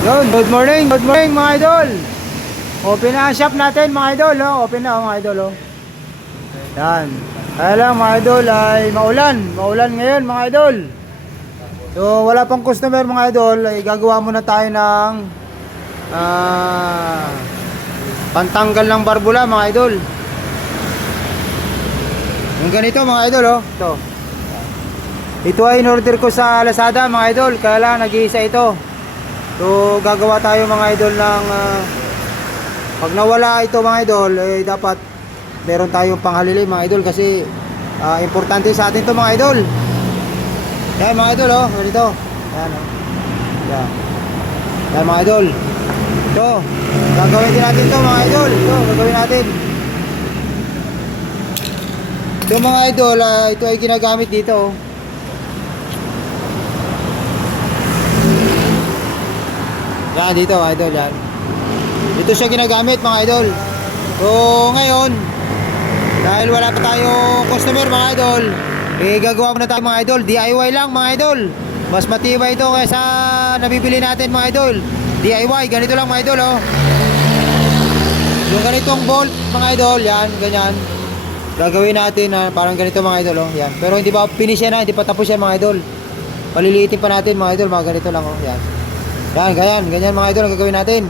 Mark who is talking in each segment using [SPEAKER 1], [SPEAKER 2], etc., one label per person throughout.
[SPEAKER 1] Yun, good morning, good morning mga idol. Open na ang shop natin mga idol, oh. Open na oh, mga idol, oh. Yan. Kaya lang mga idol ay maulan. Maulan ngayon mga idol. So wala pang customer mga idol, ay gagawa muna tayo ng ah, pantanggal ng barbula mga idol. Yung ganito mga idol, oh. Ito. Ito ay in-order ko sa Lazada mga idol, kaya lang nag-iisa ito. So gagawa tayo mga idol ng ah, pag nawala ito mga idol, eh dapat meron tayong panghalili mga idol kasi ah, importante sa atin to mga idol. Yan mga idol oh, ganito. Yan oh. Yan. Yan mga idol. Ito, gagawin din natin to mga idol. Ito, gagawin natin. Ito mga idol, ah, ito ay ginagamit dito oh. Yan dito idol yan. Ito siya ginagamit mga idol. So ngayon, dahil wala pa tayo customer mga idol, eh gagawa muna tayo mga idol. DIY lang mga idol. Mas matibay ito kaysa nabibili natin mga idol. DIY, ganito lang mga idol oh. Yung ganitong bolt mga idol, yan, ganyan. Gagawin natin na parang ganito mga idol oh, yan. Pero hindi pa finish yan, ah, hindi pa tapos yan mga idol. Paliliitin pa natin mga idol, mga ganito lang oh, yan. Yan, ganyan, ganyan mga idol ang gagawin natin.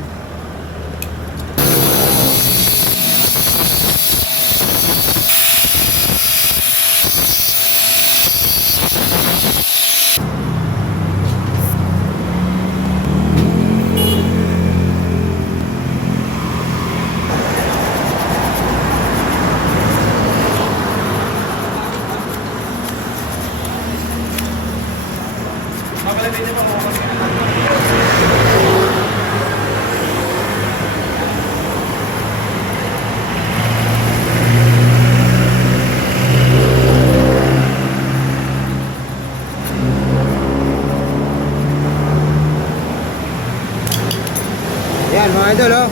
[SPEAKER 1] Yan mga idol oh.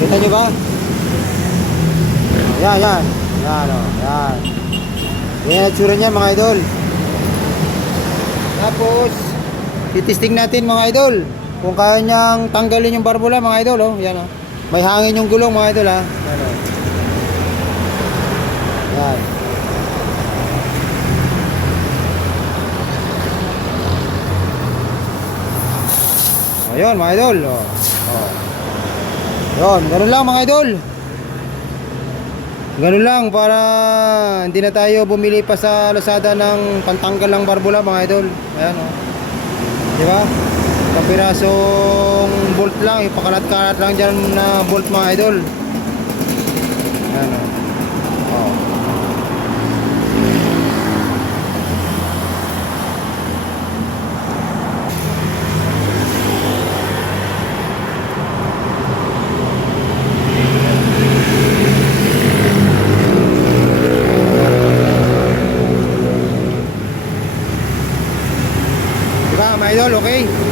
[SPEAKER 1] Kita nyo ba? Yan, yan. Yan oh, yan. Yan ang tsura niya mga idol. Tapos, titisting natin mga idol. Kung kaya niyang tanggalin yung barbula mga idol oh. Yan oh. May hangin yung gulong mga idol ha. Yan oh. Yan. Ayun mga idol. Oh. Oh. Yun, ganun lang mga idol. Ganun lang para hindi na tayo bumili pa sa Lazada ng pantanggal ng barbula mga idol. Ayan oh. Di ba? Kapirasong bolt lang, ipakalat-kalat lang dyan na bolt mga idol. Ayan oh. Idol, okay?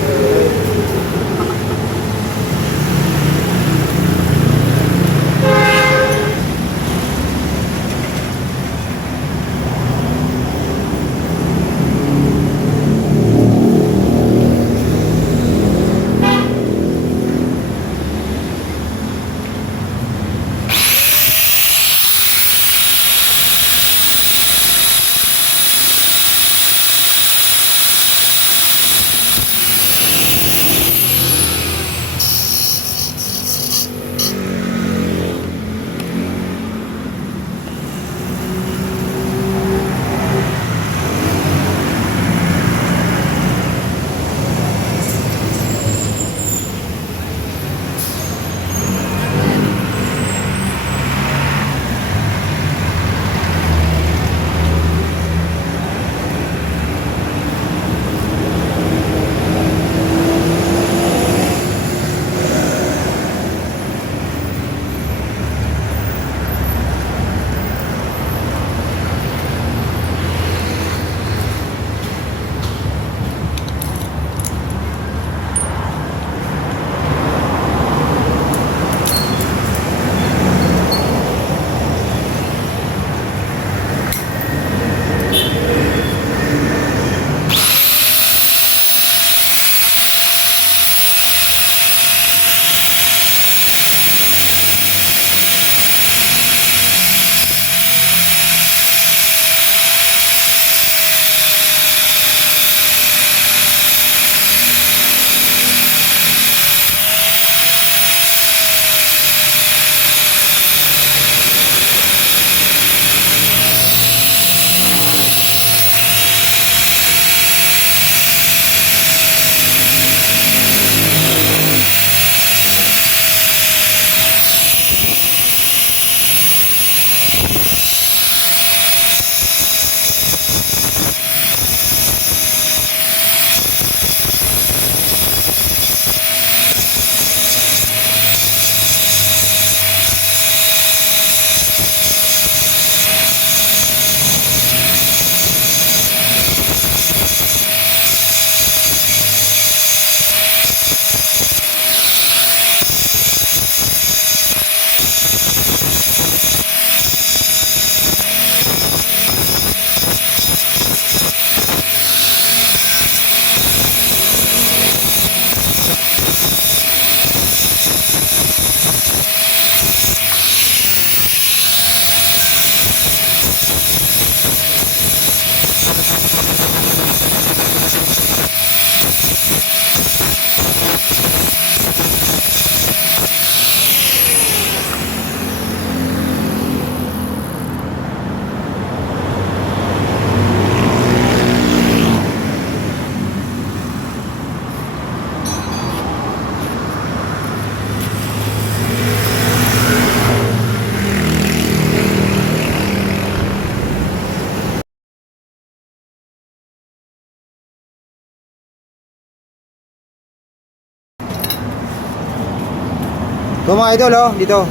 [SPEAKER 1] Ito mga idol, oh, dito.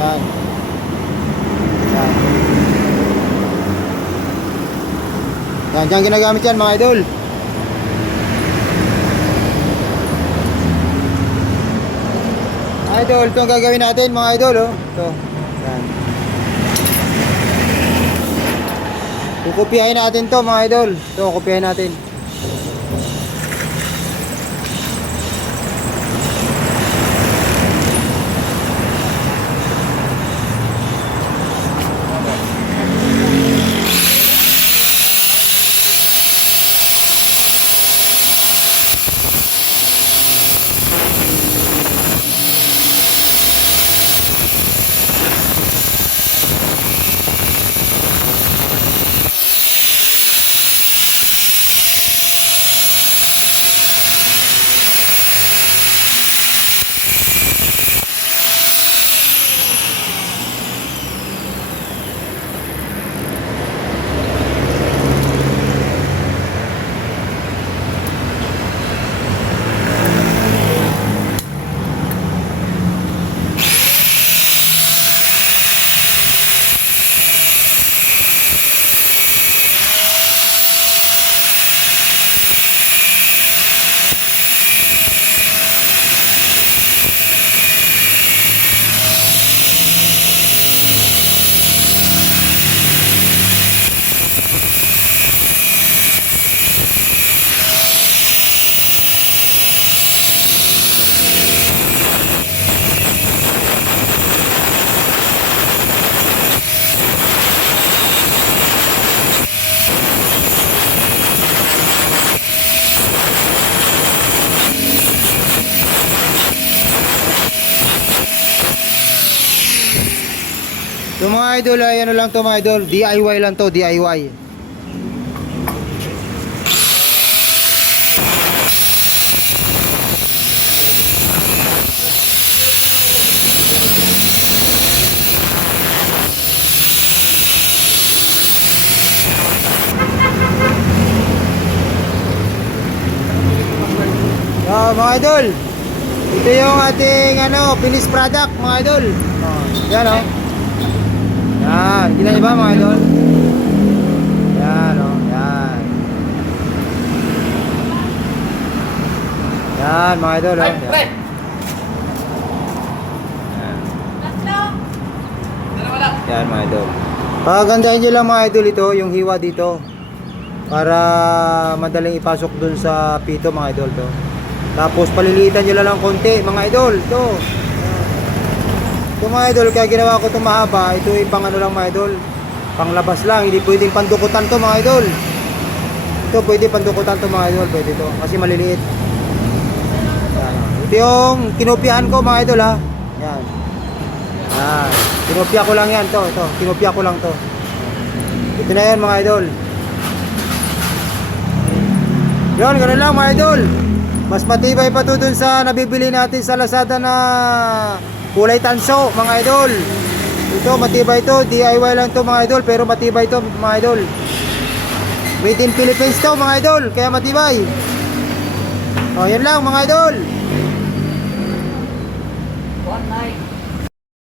[SPEAKER 1] Yan. Yan. Yan, dyan ginagamit yan mga idol. Idol, ito ang gagawin natin mga idol, oh. Ito. Yan. Kukupiyahin natin to mga idol. Ito, kupiyahin natin. Idol, ay ano lang to mga idol, DIY lang to, DIY. Ah, mga idol. Ito yung ating ano, finished product, mga idol. Oh, yan oh. Yan, kita niyo ba mga idol? Yan oh, yan. Yan mga idol oh.
[SPEAKER 2] Ay,
[SPEAKER 1] Yan. Yan. Mga idol. Pagandahin nyo lang mga idol ito, yung hiwa dito. Para madaling ipasok dun sa pito mga idol to. Tapos palilitan nyo lang ng konti mga idol. Ito. Ito mga idol, kaya ginawa ko ito mahaba. Ito ay pang ano lang mga idol. Panglabas lang, hindi pwedeng pandukutan to mga idol. Ito pwede pandukutan to mga idol, pwede to. Kasi maliliit. Yan. Ito yung kinopyahan ko mga idol ha. Yan. Yan. Kinopya ko lang yan to, ito. Kinopya ko lang to. Ito na yan mga idol. Yun, ganun lang mga idol. Mas matibay pa to dun sa nabibili natin sa Lazada na kulay tanso mga idol. Ito matibay to, DIY lang to mga idol pero matibay to mga idol. Made in Philippines to mga idol, kaya matibay. O yan lang mga idol.
[SPEAKER 2] One night.